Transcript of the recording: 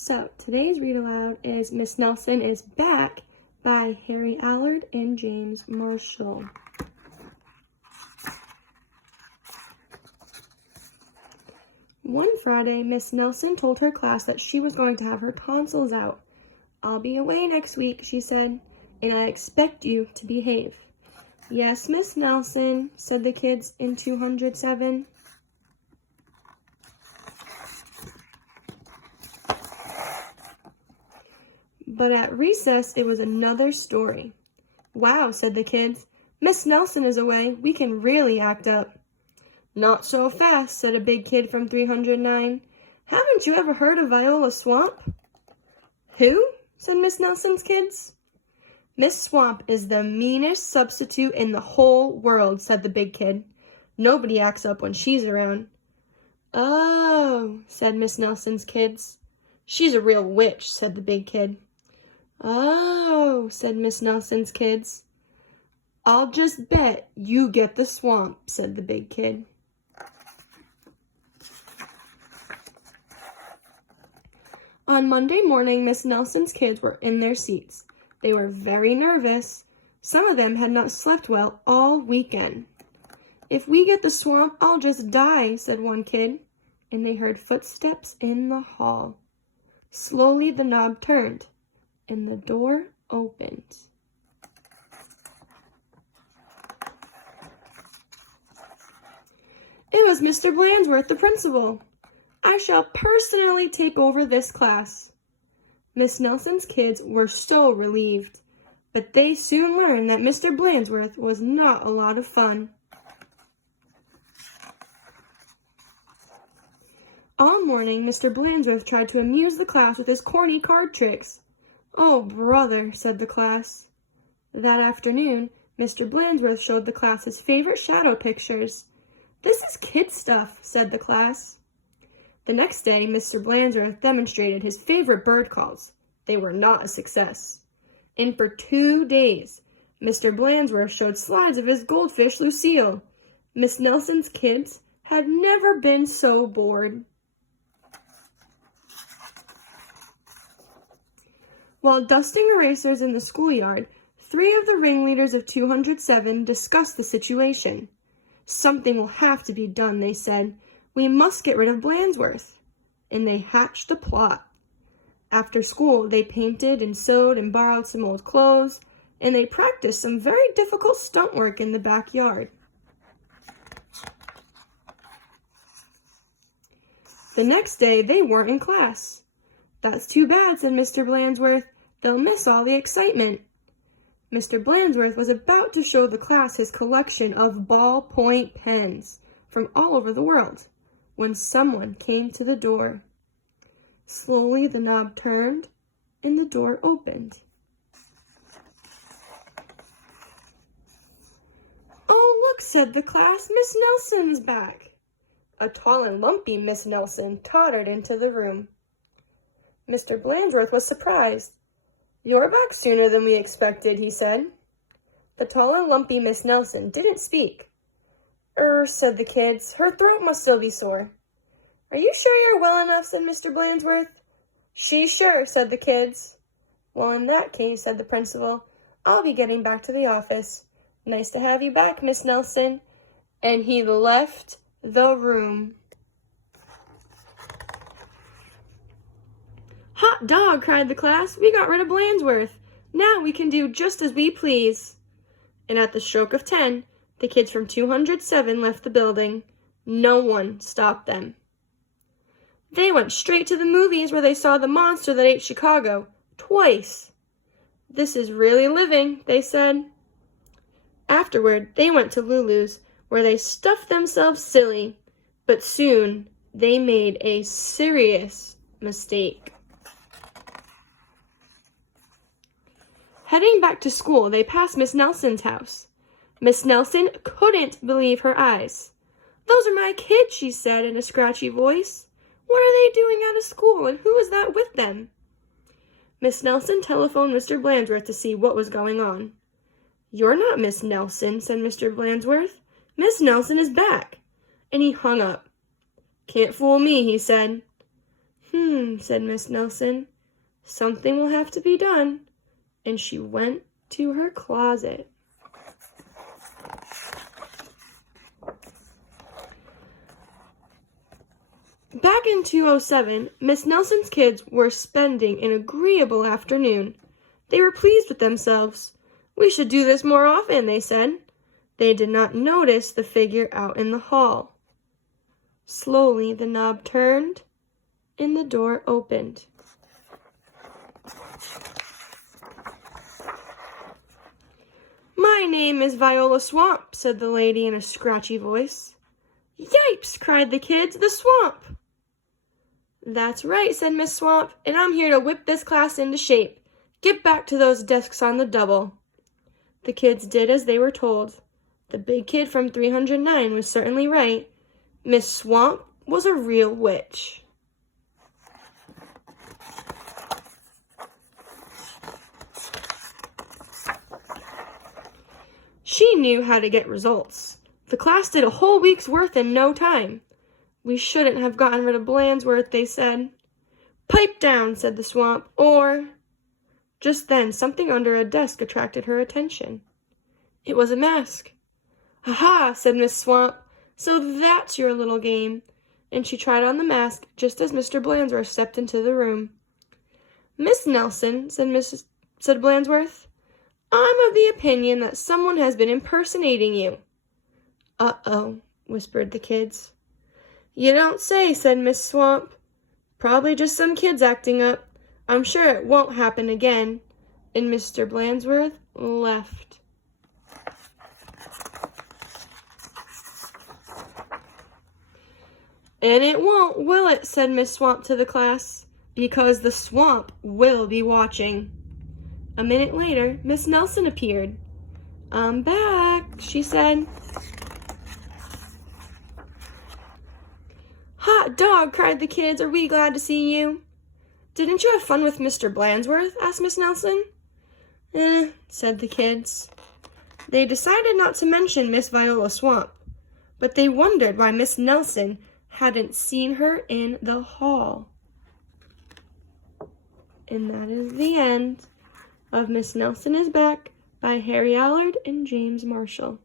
So today's read aloud is Miss Nelson is Back by Harry Allard and James Marshall. One Friday, Miss Nelson told her class that she was going to have her tonsils out. "I'll be away next week," she said, "and I expect you to behave." "Yes, Miss Nelson," said the kids in 207. But at recess, it was another story. "Wow," said the kids. "Miss Nelson is away. We can really act up." "Not so fast," said a big kid from 309. "Haven't you ever heard of Viola Swamp?" "Who?" said Miss Nelson's kids. "Miss Swamp is the meanest substitute in the whole world," said the big kid. "Nobody acts up when she's around." "Oh," said Miss Nelson's kids. "She's a real witch," said the big kid. "Oh," said Miss Nelson's kids. "I'll just bet you get the swamp," said the big kid. On Monday morning, Miss Nelson's kids were in their seats. They were very nervous. Some of them had not slept well all weekend. "If we get the swamp, I'll just die," said one kid, and they heard footsteps in the hall. Slowly the knob turned, and the door opened. It was Mr. Blansworth, the principal. "I shall personally take over this class." Miss Nelson's kids were so relieved, but they soon learned that Mr. Blansworth was not a lot of fun. All morning, Mr. Blansworth tried to amuse the class with his corny card tricks. "Oh, brother," said the class. That afternoon, Mr. Blansworth showed the class his favorite shadow pictures. "This is kid stuff," said the class. The next day, Mr. Blansworth demonstrated his favorite bird calls. They were not a success. And for 2 days, Mr. Blansworth showed slides of his goldfish, Lucille. Miss Nelson's kids had never been so bored. While dusting erasers in the schoolyard, 3 of the ringleaders of 207 discussed the situation. "Something will have to be done," they said. "We must get rid of Blansworth." And they hatched a plot. After school, they painted and sewed and borrowed some old clothes, and they practiced some very difficult stunt work in the backyard. The next day, they weren't in class. "That's too bad," said Mr. Blansworth. "They'll miss all the excitement." Mr. Blansworth was about to show the class his collection of ballpoint pens from all over the world when someone came to the door. Slowly the knob turned and the door opened. "Oh, look," said the class, "Miss Nelson's back." A tall and lumpy Miss Nelson tottered into the room. Mr. Blansworth was surprised. "You're back sooner than we expected," he said. The tall and lumpy Miss Nelson didn't speak. Said the kids. "Her throat must still be sore." "Are you sure you're well enough?" said Mr. Blansworth. "She's sure," said the kids. "Well, in that case," said the principal, "I'll be getting back to the office. Nice to have you back, Miss Nelson." And he left the room. "Hot dog," cried the class. "We got rid of Blansworth. Now we can do just as we please." And at the stroke of 10, the kids from 207 left the building. No one stopped them. They went straight to the movies where they saw the monster that ate Chicago twice. "This is really living," they said. Afterward, they went to Lulu's where they stuffed themselves silly, but soon they made a serious mistake. Heading back to school, they passed Miss Nelson's house. Miss Nelson couldn't believe her eyes. "Those are my kids," she said in a scratchy voice. "What are they doing out of school, and who is that with them?" Miss Nelson telephoned Mr. Blansworth to see what was going on. "You're not Miss Nelson," said Mr. Blansworth. "Miss Nelson is back." And he hung up. "Can't fool me," he said. Said Miss Nelson. Something will have to be done. And she went to her closet. Back in 207, Miss Nelson's kids were spending an agreeable afternoon. They were pleased with themselves. We should do this more often, they said. They did not notice the figure out in the hall. Slowly, the knob turned, and the door opened. "My name is Viola Swamp," said the lady in a scratchy voice. "Yipes!" cried the kids. "The swamp!" "That's right," said Miss Swamp, "and I'm here to whip this class into shape. Get back to those desks on the double." The kids did as they were told. The big kid from 309 was certainly right. Miss Swamp was a real witch. She knew how to get results. The class did a whole week's worth in no time. "We shouldn't have gotten rid of Blandsworth," they said. "Pipe down," said the Swamp, or... Just then, something under a desk attracted her attention. It was a mask. "Ha-ha," said Miss Swamp, "so that's your little game." And she tried on the mask just as Mr. Blandsworth stepped into the room. "Miss Nelson," said Blandsworth, "I'm of the opinion that someone has been impersonating you." "Uh-oh," whispered the kids. "You don't say," said Miss Swamp. "Probably just some kids acting up. I'm sure it won't happen again." And Mr. Blandsworth left. "And it won't, will it?" said Miss Swamp to the class. "Because the swamp will be watching." A minute later, Miss Nelson appeared. "I'm back," she said. "Hot dog!" cried the kids. "Are we glad to see you?" "Didn't you have fun with Mr. Blandsworth?" asked Miss Nelson. Said the kids. They decided not to mention Miss Viola Swamp, but they wondered why Miss Nelson hadn't seen her in the hall. And that is the end of Miss Nelson is Back by Harry Allard and James Marshall.